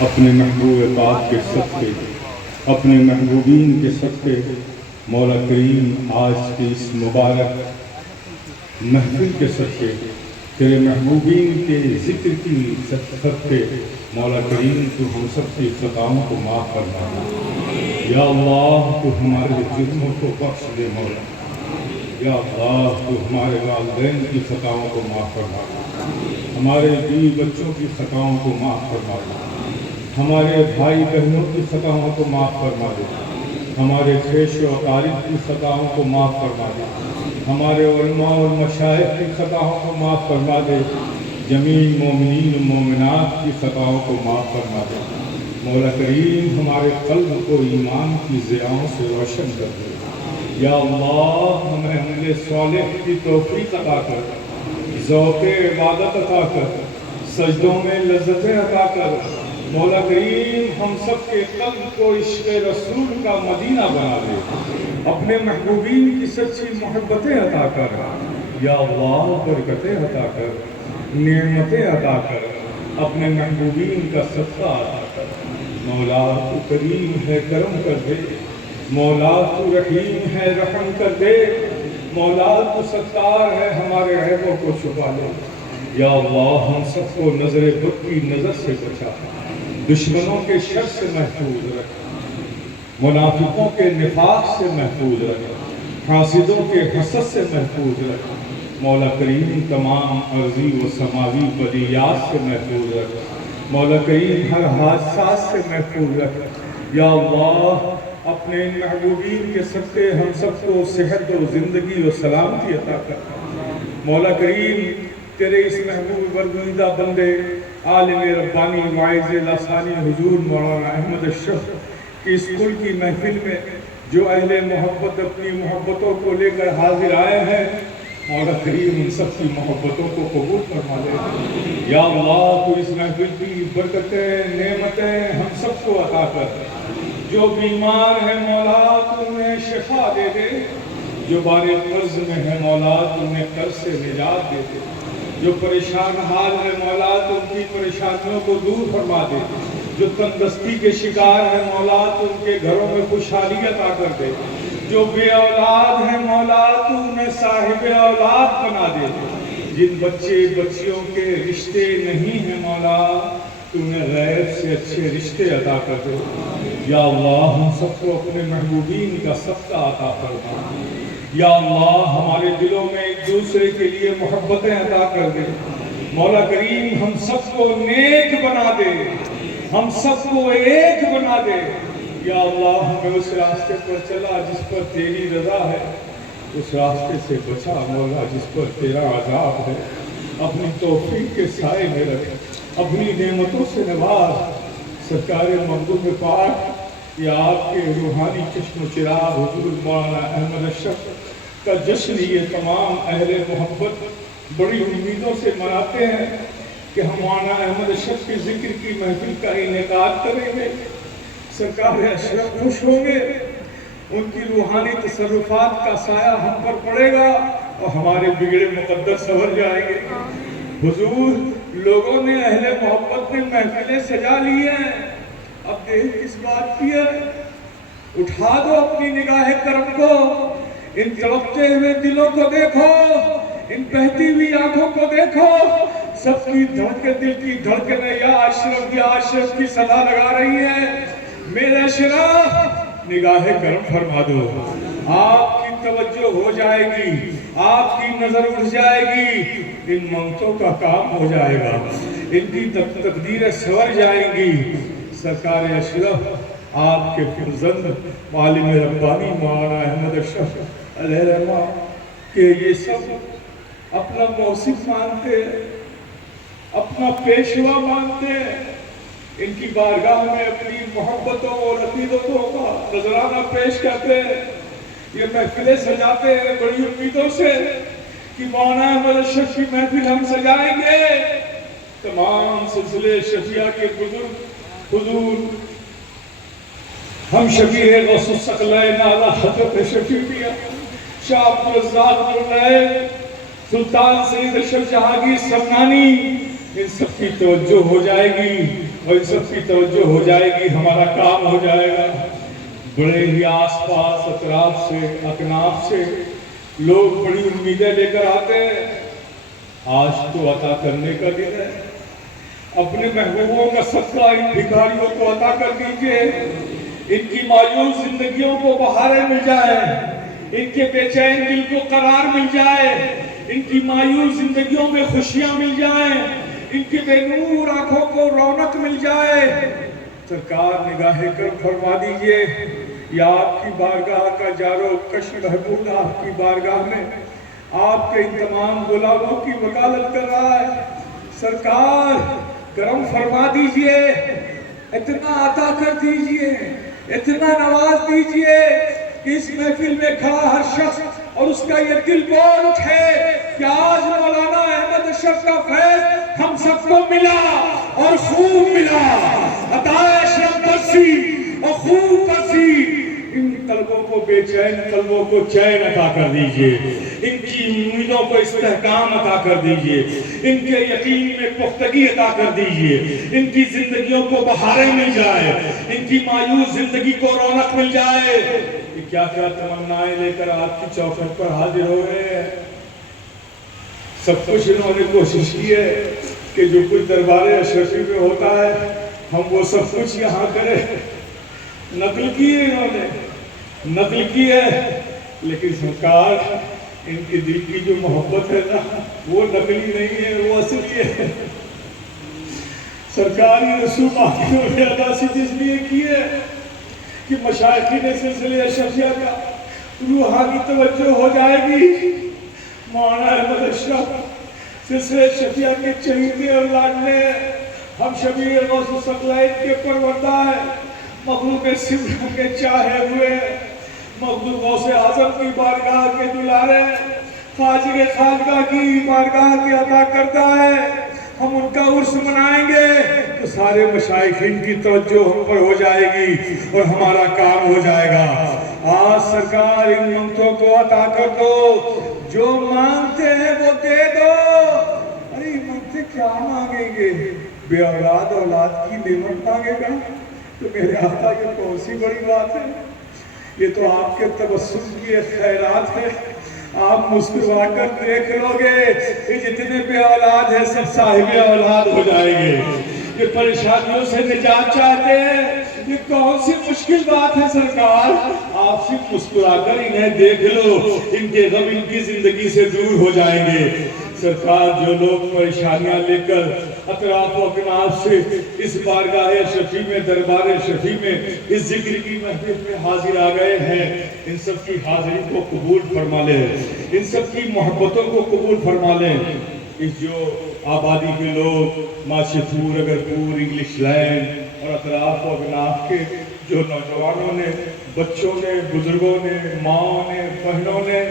اپنے محبوب پاک کے صدقے، اپنے محبوبین کے صدقے مولا کریم آج کی اس مبارک محفل کے صدقے، تیرے محبوبین کے ذکر کی صدقے مولا کریم تو ہم سب کی خطاؤں کو معاف فرما۔ یا اللہ تو ہمارے جرموں کو بخش دے مولا۔ یا اللہ تو ہمارے والدین کی خطاؤں کو معاف فرما دے، ہمارے بیوی بچوں کی خطاؤں کو معاف فرما دے، ہمارے بھائی بہنوں کی خطاؤں کو معاف فرما دے، ہمارے خیش و اقارب کی خطاؤں کو معاف فرما دے، ہمارے علماء اور مشائخ کی خطاؤں کو معاف فرما دے، جمیع مومنین و مومنات کی خطاؤں کو معاف فرما دے۔ مولا کریم ہمارے قلب کو ایمان کی ضیاؤں سے روشن کر دے۔ یا اللہ ہمیں عمل صالح کی توفیق عطا کر، ذوق عبادت عطا کر، سجدوں میں لذتیں عطا کر۔ مولا کریم ہم سب کے قلب کو عشق رسول کا مدینہ بنا دے، اپنے محبوبین کی سچی محبتیں عطا کر۔ یا اللہ برکتیں عطا کر، نعمتیں عطا کر، اپنے محبوبین کا صدقہ عطا کر۔ مولا تو کریم ہے کرم کر دے، مولا تو رحیم ہے رحم کر دے، مولا تو ستار ہے ہمارے عیبوں کو چھپا لے۔ یا اللہ ہم سب کو نظر بد کی نظر سے بچا، دشمنوں کے شر سے محفوظ رکھ، منافقوں کے نفاق سے محفوظ رکھ، حاسدوں کے حسد سے محفوظ رکھ۔ مولا کریم تمام ارضی و سماوی بلیات سے محفوظ رکھ، مولا کریم ہر حادثات سے محفوظ رکھ۔ یا اللہ اپنے ان محبوبین کے صدقے ہم سب کو صحت و زندگی و سلامتی عطا کر۔ مولا کریم تیرے اس محبوب برگزیدہ بندے عالم ربانی واعظ لسانی حضور مولانا احمد اشرف کی اسکول کی محفل میں جو اہل محبت اپنی محبتوں کو لے کر حاضر آئے ہیں، مولا کریم ان سب کی محبتوں کو قبول فرما دے۔ یا اللہ تو اس محفل کی برکتیں نعمتیں ہم سب کو عطا کر۔ جو بیمار ہے مولا تو انہیں شفا دے دے، جو بارے قرض میں ہے مولا تو انہیں قرض سے نجات دے دے، جو پریشان حال ہے مولا تو ان کی پریشانیوں کو دور فرما دے، جو تندرستی کے شکار ہے مولا تو ان کے گھروں میں خوشحالی عطا کر دے، جو بے اولاد ہے مولا تو انہیں صاحب اولاد بنا دے، جن بچے بچیوں کے رشتے نہیں ہیں مولا تو انہیں غیب سے اچھے رشتے عطا کر دے۔ یا اللہ ہم سب کو اپنے محبوبین کا صدقہ عطا فرما۔ یا اللہ ہمارے دلوں میں ایک دوسرے کے لیے محبتیں عطا کر دے۔ مولا کریم ہم سب کو نیک بنا دے، ہم سب کو ایک بنا دے۔ یا اللہ ہمیں اس راستے پر چلا جس پر تیری رضا ہے، اس راستے سے بچا مولا جس پر تیرا عذاب ہے۔ اپنی توفیق کے سائے میں رکھ، اپنی نعمتوں سے نواز۔ سرکار محبوب پاک یا آپ کے روحانی چشم و چراغ حضور مولانا احمد اشرف کا جشن یہ تمام اہل محبت بڑی امیدوں سے مناتے ہیں کہ ہم مولانا احمد اشرف کے ذکر کی محفل کا انعقاد کریں گے، سرکار اشرف خوش ہوں گے، ان کی روحانی تصرفات کا سایہ ہم پر پڑے گا اور ہمارے بگڑے مقدس سنور جائیں گے۔ حضور لوگوں نے اہل محبت نے محفلیں سجا لی ہیں، اب دیکھ کس بات کی ہے؟ اٹھا دو اپنی نگاہ کرم کو، ان تڑپتے ہوئے دلوں کو دیکھو، ان بہتی ہوئی آنکھوں کو دیکھو، سب کی دل کی دھڑکنیں یا اشرف کی صدا لگا رہی ہیں۔ میرے اشرف نگاہ کرم فرما دو، آپ کی توجہ ہو جائے گی، آپ کی نظر اٹھ جائے گی، ان منگتوں کا کام ہو جائے گا، ان کی تقدیریں سنور جائیں گی۔ سرکار اشرف آپ کے فرزند عالم ربانی مولانا احمد اشرف علیہ رحمہ کہ یہ سب اپنا موصف مانتے، اپنا پیشوا مانتے، ان کی بارگاہ میں اپنی محبتوں اور عقیدتوں کا نذرانہ پیش کرتے ہیں، یہ محفلیں سجاتے ہیں بڑی امیدوں سے کہ مولانا احمد اشرف کی محفل ہم سجائیں گے۔ تمام سلسلے شفیعہ کے بزرگ حضور ہم شفیع غوث الثقلین اعلیٰ حضرت شفیعیہ شاہ عبدالرزاق نورالعین سلطان سید اشرف جہانگیر سمنانی، ان سب کی توجہ ہو جائے گی اور سب کی توجہ ہو جائے گی، ہمارا کام ہو جائے گا۔ بڑے ہی آس پاس اطراف سے اکناف سے لوگ بڑی امیدیں لے کر آتے ہیں۔ آج تو عطا کرنے کا دن ہے، اپنے محبوبوں کا صدقہ ان بھکاریوں کو عطا کر دیجئے، ان کی مایوس زندگیوں کو بہاریں مل جائے، ان کے بے چین دل کو قرار مل جائے، ان کی مایوس زندگیوں میں خوشیاں مل جائیں، ان کی بے نور آنکھوں کو رونق مل جائے۔ سرکار نگاہ کرم فرما دیجئے، یا آپ کی بارگاہ کا جارو کش محبوب آپ کی بارگاہ میں آپ کے ان تمام غلاموں کی وکالت کر رہا ہے۔ سرکار کرم فرما دیجئے، اتنا عطا کر دیجئے، اتنا نواز دیجئے کہ اس محفل میں کھڑا ہر شخص اور اس کا یہ دل بول اٹھے کہ آج مولانا احمد اشرف کا فیض ہم سب کو ملا اور خوب ملا۔ عطا اشرف برسی اور خوب برسی، ان قلبوں کو بے چین قلبوں کو چین عطا کر دیجئے، ان کی امیدوں کو استحکام عطا کر دیجئے، ان کے یقین میں پختگی عطا کر دیجئے، ان کی زندگیوں کو بہاریں مل جائے، ان کی مایوس زندگی کو رونق مل جائے۔ یہ کیا کیا تمنائیں لے کر آپ کی چوکھٹ پر حاضر ہو رہے ہیں۔ سب کچھ انہوں نے کوشش کی ہے کہ جو کچھ دربار اشرفی میں ہوتا ہے ہم وہ سب کچھ یہاں کریں۔ نقل کی ہے انہوں نے، نقل کی ہے، لیکن سرکار ان کے دل کی جو محبت ہے نا وہ نقلی نہیں ہے، وہ اصلی ہے۔ سرکار یہ رسوم آخروں نے ادا اس لیے کی ہے کہ مشائخین سلسلے اشرفیہ کا روحانی توجہ ہو جائے گی۔ مولانا احمد اشرف سلسلے اشرفیہ کے چہیتے اور لاڈلے، ہم شبیر غوث الثقلین کے پروردہ ہے، مغلوب سمرہ کے چاہے ہوئے، مغلوب غوث اعظم کی بارگاہ کے دلارے، خواجہ خواجگاہ کی بارگاہ کے عطا کردہ ہے۔ ہم ان کا عرس منائیں گے تو سارے مشائخین کی توجہ ہم پر ہو جائے گی اور ہمارا کام ہو جائے گا۔ آج سرکار ان منتوں کو عطا کر دو، جو مانگتے ہیں وہ دے دو۔ ارے منتے کیا مانگیں گے؟ بے اولاد اولاد کی نعمت مانگے گا تو میرے آقا یہ کون سی بڑی بات ہے؟ یہ تو آپ کے تبسم کی خیرات ہے۔ آپ مسکرا کر دیکھ لو گے کہ جتنے بے اولاد ہیں سب صاحب اولاد ہو جائیں گے۔ یہ پریشانیوں سے نجات چاہتے ہیں، یہ کون سی مشکل بات ہے سرکار؟ آپ صرف مسکرا کر انہیں دیکھ لو، ان کے غم ان کی زندگی سے دور ہو جائیں گے۔ سرکار جو لوگ پریشانیاں لے کر اطراف و اکناف سے اس بارگاہ اشرفی میں دربار اشرفی میں اس ذکر کی محفل میں حاضر آ گئے ہیں، ان سب کی حاضری کو قبول فرما لیں، ان سب کی محبتوں کو قبول فرما لیں۔ اس جو آبادی کے لوگ ماشپور، اگرپور، انگلش لینڈ اور اطراف و اکناف کے جو نوجوانوں نے، بچوں نے، بزرگوں نے، ماں نے، بہنوں نے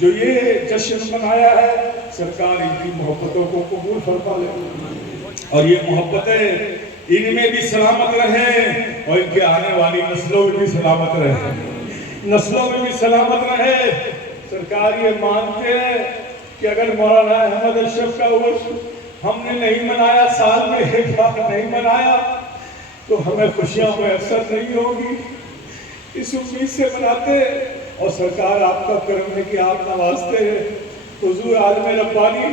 جو یہ جشن منایا ہے، سرکار ان کی محبتوں کو قبول فرما لے اور یہ محبتیں ان میں بھی سلامت رہیں اور ان کے آنے والی نسلوں میں بھی سلامت رہیں، نسلوں میں بھی سلامت رہے۔ سرکار یہ مانتے ہیں کہ اگر مولانا احمد اشرف کا عرس ہم نے نہیں منایا، سال میں ایک بار نہیں منایا، تو ہمیں خوشیاں میسر نہیں ہوگی۔ اس امید سے مناتے اور سرکار آپ کا کرم ہے کہ آپ نوازتے ہیں۔ حضور عالم ربانی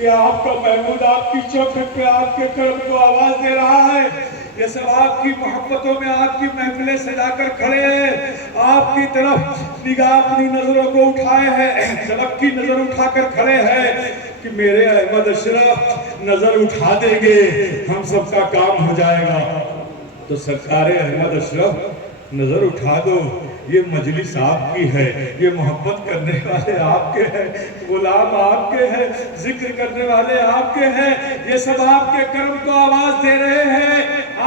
یہ آپ کا محمود آپ کی چوکھٹ پہ آپ کے کرم کو آواز دے رہا ہے۔ یہ سب آپ کی محبتوں میں آپ کی محفلیں سجا کر کھڑے ہیں، آپ کی طرف نگاہ اپنی نظروں کو اٹھائے ہیں، طلب کی نظر اٹھا کر کھڑے ہیں کہ میرے احمد اشرف نظر اٹھا دیں گے، ہم سب کا کام ہو جائے گا۔ تو سرکار احمد اشرف نظر اٹھا دو، یہ مجلس آپ کی ہے، یہ محبت کرنے والے آپ کے ہیں، غلام آپ کے ہیں، ذکر کرنے والے آپ کے ہیں، یہ سب آپ کے کرم کو آواز دے رہے ہیں۔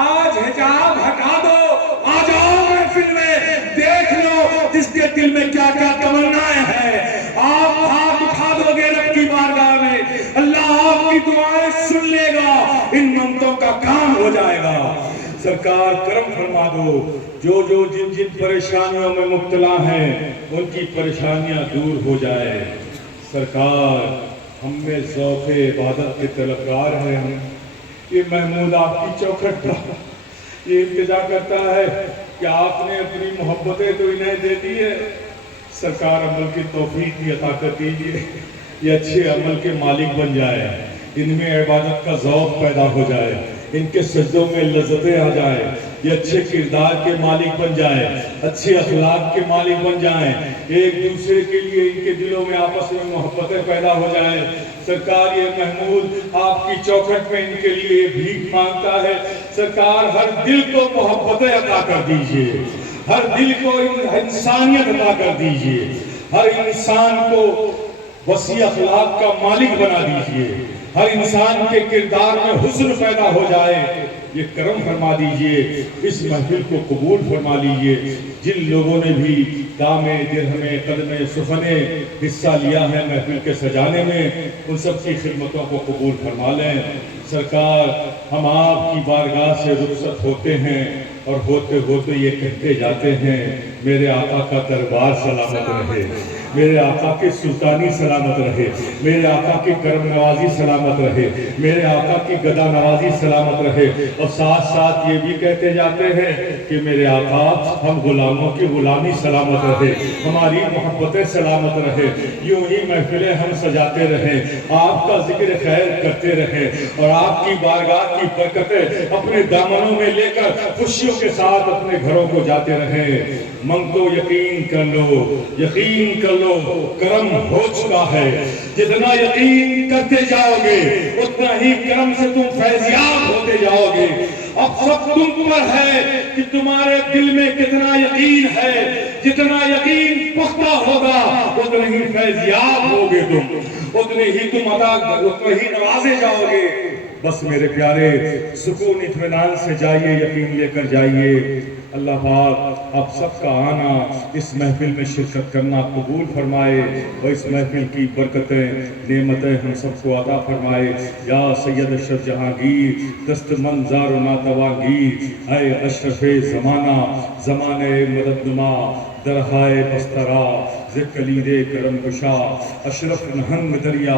آج حجاب ہٹا دو، آ جاؤ محفل میں، دیکھ لو جس کے دل میں کیا کیا تمنائیں ہیں۔ آپ ہاتھ اٹھا دو گے رب کی بارگاہ میں، اللہ آپ کی دعائیں سن لے گا، ان منتوں کا کام ہو جائے گا۔ سرکار کرم فرما دو، جو جن پریشانیوں میں مبتلا ہیں ان کی پریشانیاں دور ہو جائے۔ سرکار ہم میں ذوق عبادت کے طلبگار ہیں، یہ محمود آپ کی چوکھٹ کا یہ التجا کرتا ہے کہ آپ نے اپنی محبتیں تو انہیں دے دی ہے، سرکار عمل کی توفیق کی عطا کر دیجیے، یہ اچھے عمل کے مالک بن جائے، ان میں عبادت کا ذوق پیدا ہو جائے، ان کے سجدوں میں لذتیں آ جائے، یہ اچھے کردار کے مالک بن جائے، اچھے اخلاق کے مالک بن جائیں، ایک دوسرے کے لیے ان کے دلوں میں آپس میں محبتیں پیدا ہو جائیں۔ سرکار یہ محمود آپ کی چوکھٹ میں ان کے لیے بھیک مانگتا ہے، سرکار ہر دل کو محبتیں عطا کر دیجئے، ہر دل کو انسانیت عطا کر دیجئے، ہر انسان کو وسیع اخلاق کا مالک بنا دیجئے، ہر انسان کے کردار میں حسن پیدا ہو جائے، یہ کرم فرما دیجئے، اس محفل کو قبول فرما لیجئے۔ جن لوگوں نے بھی دامے درہمے قدمے سخنے حصہ لیا ہے محفل کے سجانے میں، ان سب کی خدمتوں کو قبول فرما لیں۔ سرکار ہم آپ کی بارگاہ سے رخصت ہوتے ہیں اور ہوتے ہوتے یہ کہتے جاتے ہیں میرے آقا کا دربار سلامت رہے، میرے آقا کی سلطانی سلامت رہے، میرے آقا کی کرم نوازی سلامت رہے، میرے آقا کی گدا نوازی سلامت رہے، اور ساتھ ساتھ یہ بھی کہتے جاتے ہیں کہ میرے آقا ہم غلاموں کی غلامی سلامت رہے، ہماری محبتیں سلامت رہے، یوں ہی محفلیں ہم سجاتے رہیں، آپ کا ذکر خیر کرتے رہیں، اور آپ کی بارگاہ کی برکتیں اپنے دامنوں میں لے کر خوشیوں کے ساتھ اپنے گھروں کو جاتے رہیں۔ منگتو یقین کر لو، یقین کر لو، کرم ہو چکا ہے، جتنا یقین کرتے جاؤ گے اتنا ہی کرم سے تم فیضیاب ہوتے جاؤ گے۔ اب سب تم پر ہے کہ تمہارے دل میں کتنا یقین ہے، جتنا یقین پختہ ہوگا اتنے ہی فیضیاب ہوگے تم، اتنے ہی تم اتنے ہی نوازے جاؤ گے۔ بس میرے پیارے سکون اطمینان سے جائیے، یقین لے کر جائیے۔ اللہ پاک آپ سب کا آنا، اس محفل میں شرکت کرنا قبول فرمائے، اور اس محفل کی برکتیں نعمتیں ہم سب کو عطا فرمائے۔ یا سید اشرف جہانگیر دست منظار و ناتواگیر، اے اشرف زمانہ زمانے مدد نما درہائے بسترا ز کلید کرم گشا، اشرف نہنگ دریا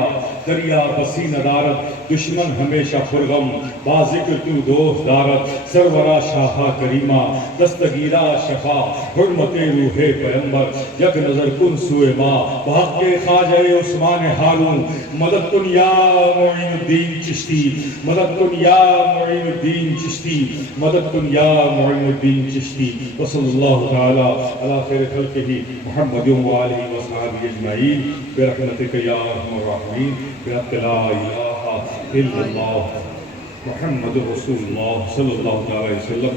دریا بسی ندارت، دشمن ہمیشہ پرغم با ذکر تو دوست دارت، سرورا شاہا کریمہ دستگیرہ شفا حرمت روح پیمبر، یک نظر کن سوئے ماں بحق خواجہ عثمان ہارون، مدد کن یا معین الدین چشتی، مدد کن یا معین الدین چشتی، مدد کن یا معین الدین چشتی۔ وصلی اللہ تعالی علی خیر خلقہ محمد وآلہ وصحبہ اجمعین برحمتک یا ارحم الراحمین، بحق لا الہ الا اللہ محمد رسول اللہ صلی اللہ علیہ وسلم۔